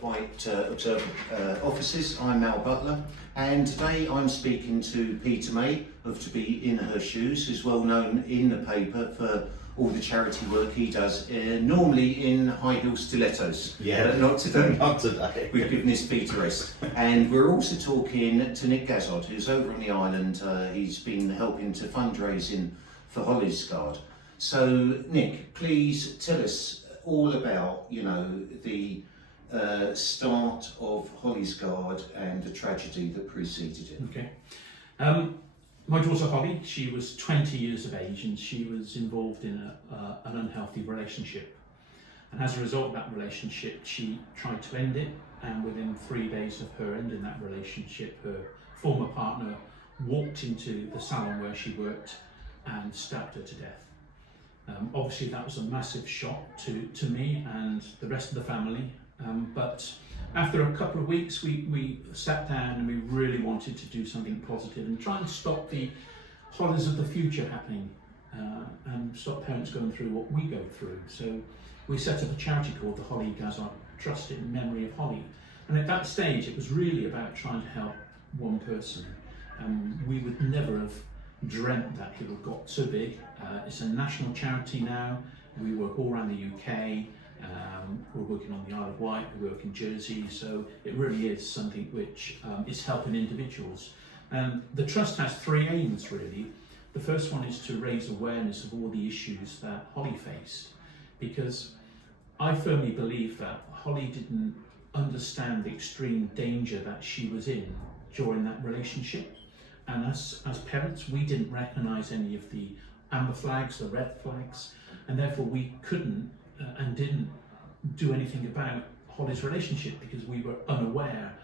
White Observer offices. I'm Mal Butler, and today I'm speaking to Peter May of To Be In Her Shoes, who's well known in the paper for all the charity work he does, normally in high heel stilettos. Yeah, but not today. Not today. We've given his feet a rest. And we're also talking to Nick Gazzard, who's over on the island. He's been helping to fundraising for Holly's Guard. So, Nick, please tell us all about, the start of Holly's Guard and the tragedy that preceded it. Okay. My daughter Holly, she was 20 years of age and she was involved in an unhealthy relationship. And as a result of that relationship, she tried to end it, and within 3 days of her ending that relationship, her former partner walked into the salon where she worked and stabbed her to death. Obviously that was a massive shock to me and the rest of the family, but after a couple of weeks we sat down and we really wanted to do something positive and try and stop the horrors of the future happening, and stop parents going through what we go through. So we set up a charity called the Holly Gazzard Trust in memory of Holly, and at that stage it was really about trying to help one person. We would never have dreamt that it would got so big. It's a national charity now. We work all around the UK. We're working on the Isle of Wight, we work in Jersey, so it really is something which is helping individuals. And the Trust has three aims really. The first one is to raise awareness of all the issues that Holly faced, because I firmly believe that Holly didn't understand the extreme danger that she was in during that relationship. And as parents, we didn't recognise any of the amber flags, the red flags, and therefore we couldn't and didn't do anything about Holly's relationship because we were unaware.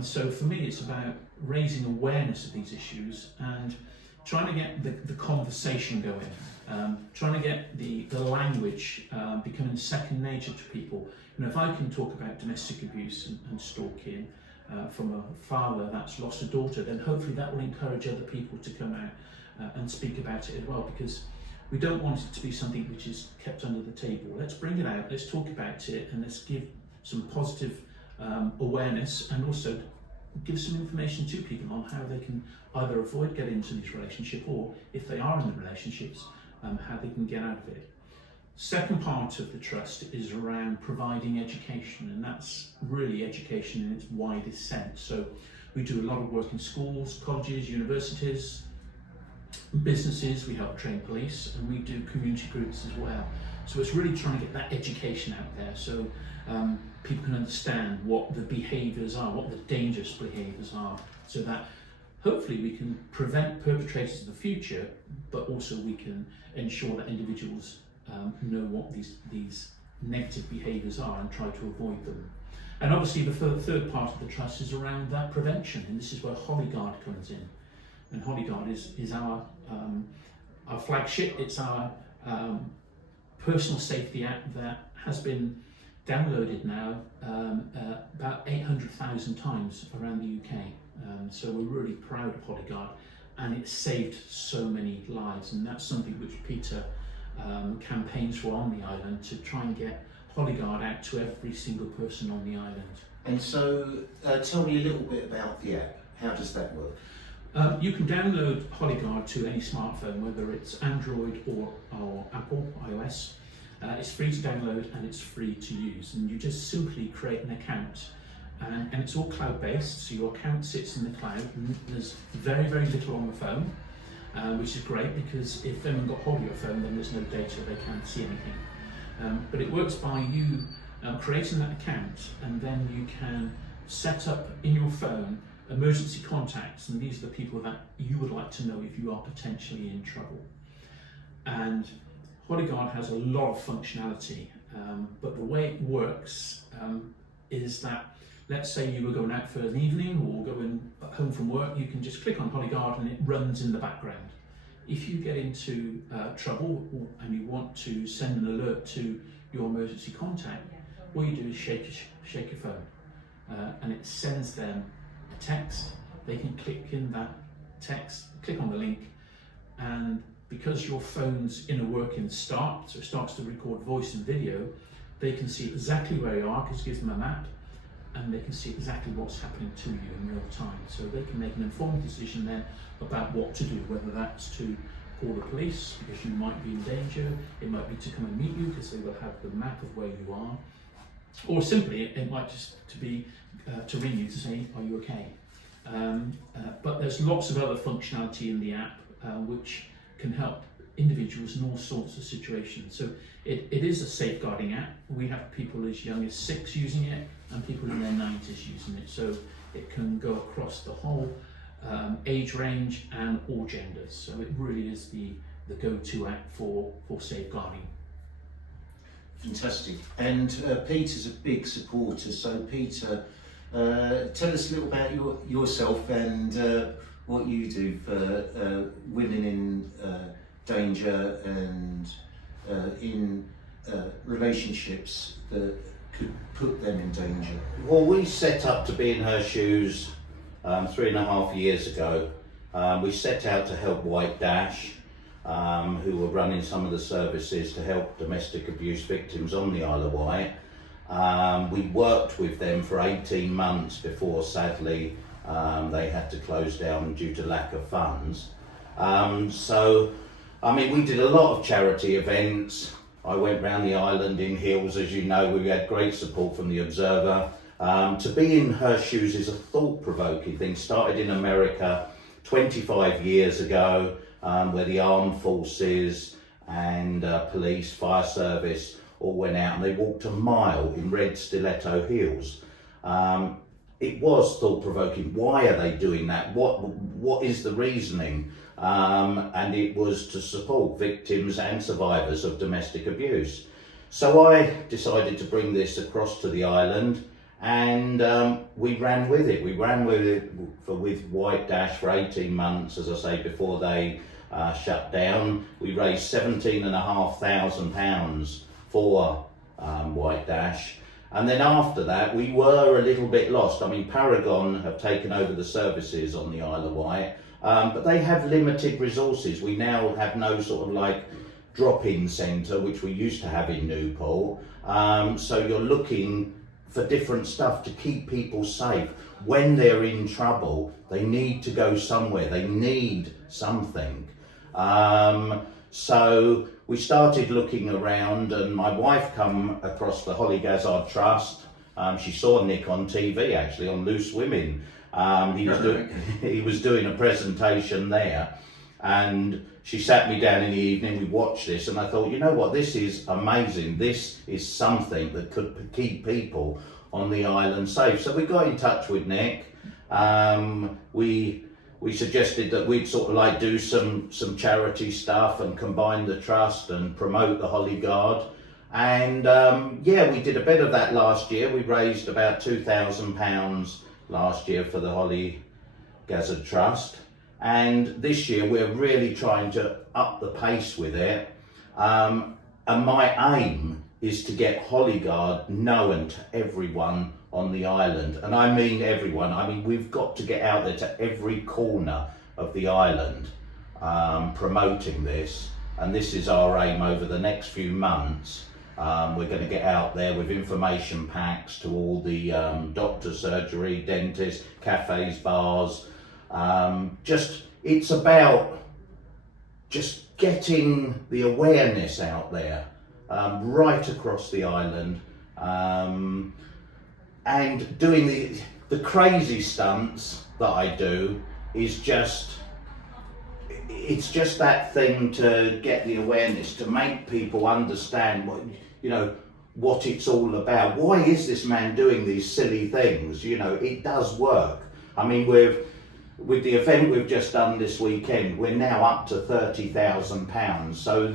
So for me, it's about raising awareness of these issues and trying to get the conversation going, trying to get the language becoming second nature to people. If I can talk about domestic abuse and stalking, from a father that's lost a daughter, then hopefully that will encourage other people to come out and speak about it as well, because we don't want it to be something which is kept under the table. Let's bring it out, let's talk about it, and let's give some positive awareness, and also give some information to people on how they can either avoid getting into this relationship, or if they are in the relationships, how they can get out of it. Second part of the Trust is around providing education, and that's really education in its widest sense. So we do a lot of work in schools, colleges, universities, businesses. We help train police, and we do community groups as well. So it's really trying to get that education out there, so people can understand what the behaviours are, what the dangerous behaviours are, so that hopefully we can prevent perpetrators in the future, but also we can ensure that individuals know what these negative behaviours are and try to avoid them. And obviously the third part of the Trust is around that prevention, and this is where Holly Guard comes in. And Holly Guard is our flagship. It's our personal safety app that has been downloaded now about 800,000 times around the UK. So we're really proud of Holly Guard, and it's saved so many lives, and that's something which Peter campaigns for on the island, to try and get Holly Guard out to every single person on the island. And so tell me a little bit about the app. How does that work? You can download Holly Guard to any smartphone, whether it's Android or Apple, iOS. It's free to download and it's free to use, and you just simply create an account, and it's all cloud-based, so your account sits in the cloud, and there's very, very little on the phone, which is great, because if anyone got hold of your phone, then there's no data, they can't see anything. But it works by you creating that account, and then you can set up in your phone emergency contacts, and these are the people that you would like to know if you are potentially in trouble. And Holly Guard has a lot of functionality, but the way it works is that, let's say you were going out for an evening or going home from work, you can just click on Holly Guard and it runs in the background. If you get into trouble and you want to send an alert to your emergency contact, all you do is shake your phone, and it sends them a text. They can click in that text, click on the link, and because your phone's in a working start, so it starts to record voice and video, they can see exactly where you are, because it gives them a map, and they can see exactly what's happening to you in real time. So they can make an informed decision then about what to do, whether that's to call the police because you might be in danger, it might be to come and meet you because they will have the map of where you are, or simply it might just to be to ring you to say, are you okay? But there's lots of other functionality in the app which can help individuals in all sorts of situations. So it is a safeguarding app. We have people as young as 6 using it and people in their 90s using it. So it can go across the whole age range and all genders. So it really is the go-to app for safeguarding. Fantastic. And Peter's a big supporter. So Peter, tell us a little about yourself and what you do for women in danger and in relationships that could put them in danger. Well, we set up to be in her shoes 3.5 years ago. We set out to help White Dash, who were running some of the services to help domestic abuse victims on the Isle of Wight. We worked with them for 18 months before, sadly, they had to close down due to lack of funds. So, I mean, we did a lot of charity events. I went round the island in heels, as you know. We had great support from the Observer. To be in her shoes is a thought-provoking thing. Started in America 25 years ago, where the armed forces and police, fire service all went out and they walked a mile in red stiletto heels. It was thought-provoking. Why are they doing that? What is the reasoning? And it was to support victims and survivors of domestic abuse. So I decided to bring this across to the island, and we ran with it. We ran with it with White Dash for 18 months, as I say, before they shut down. We raised £17,500 for White Dash. And then after that, we were a little bit lost. I mean, Paragon have taken over the services on the Isle of Wight, but they have limited resources. We now have no sort of like drop-in centre, which we used to have in Newport. So you're looking for different stuff to keep people safe. When they're in trouble, they need to go somewhere. They need something. So we started looking around, and my wife come across the Nick Gazzard Trust. She saw Nick on TV, actually, on Loose Women. He was doing a presentation there, and she sat me down in the evening. We watched this, and I thought, you know what, this is amazing. This is something that could keep people on the island safe. So we got in touch with Nick. We suggested that we'd sort of like do some charity stuff and combine the trust and promote the Holly Guard. And yeah, we did a bit of that last year. We raised about £2,000 last year for the Holly Gazzard Trust. And this year we're really trying to up the pace with it. And my aim is to get Holly Guard known to everyone on the island. And I mean everyone. I mean, we've got to get out there to every corner of the island promoting this. And this is our aim over the next few months. We're going to get out there with information packs to all the doctor, surgery, dentists, cafes, bars. It's about just getting the awareness out there right across the island. And doing the crazy stunts that I do is it's just that thing to get the awareness, to make people understand what it's all about. Why is this man doing these silly things? You know, it does work. I mean, with the event we've just done this weekend, we're now up to £30,000. So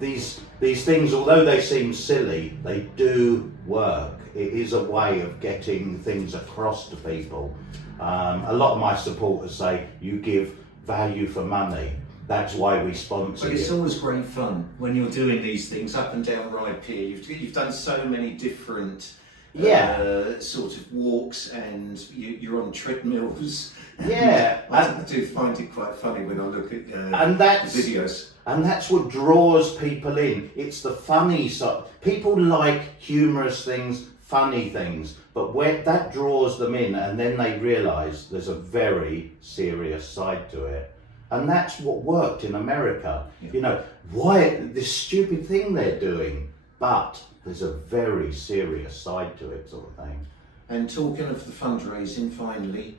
these things, although they seem silly, they do work. It is a way of getting things across to people. A lot of my supporters say, you give value for money. That's why we sponsor But it's it. always great fun when you're doing these things up and down Ride Pier. You've done so many different sort of walks, and you're on treadmills. Yeah. I do find it quite funny when I look at videos. And that's what draws people in. It's the funny side. People like humorous things, funny things, but where that draws them in, and then they realise there's a very serious side to it. And that's what worked in America. Yeah. You know, why this stupid thing they're doing, but there's a very serious side to it, sort of thing. And talking of the fundraising, finally,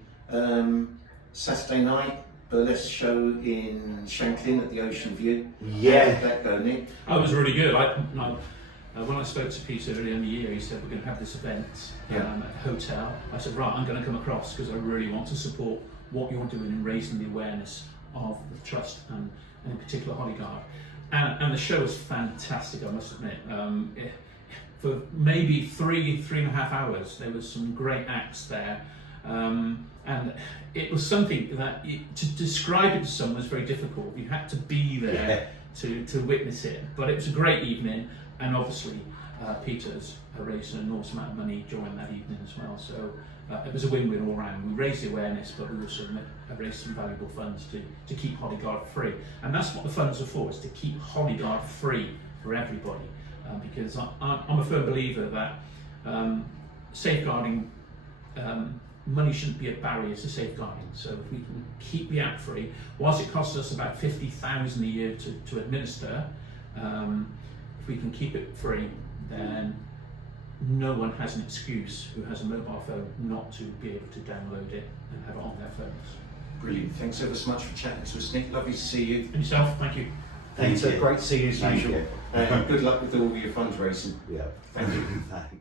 Saturday night, burlesque show in Shanklin at the Ocean View. Yeah. How did that go, Nick? Oh, it was really good. When I spoke to Peter earlier in the year, he said we're going to have this event at the hotel. I said, right, I'm going to come across because I really want to support what you're doing in raising the awareness of the trust and in particular Holyguard. And the show was fantastic, I must admit. For maybe 3.5 hours, there was some great acts there. And it was something that to describe it to someone was very difficult. You had to be there to witness it. But it was a great evening, and obviously Peter's raised an enormous amount of money during that evening as well. So it was a win-win all round. We raised the awareness, but we also raised some valuable funds to keep Holyguard free. And that's what the funds are for, is to keep Holyguard free for everybody. Because I'm a firm believer that safeguarding, money shouldn't be a barrier to safeguarding. So if we can keep the app free, whilst it costs us about 50,000 a year to administer, if we can keep it free, then no one has an excuse who has a mobile phone not to be able to download it and have it on their phones. Brilliant. Thanks ever so much for chatting to us, Nick. Lovely to see you. And yourself, thank you. Thank Peter, you. great to see you as Thank usual. you. Good luck with all your fundraising. Yeah. Thank you. Thanks.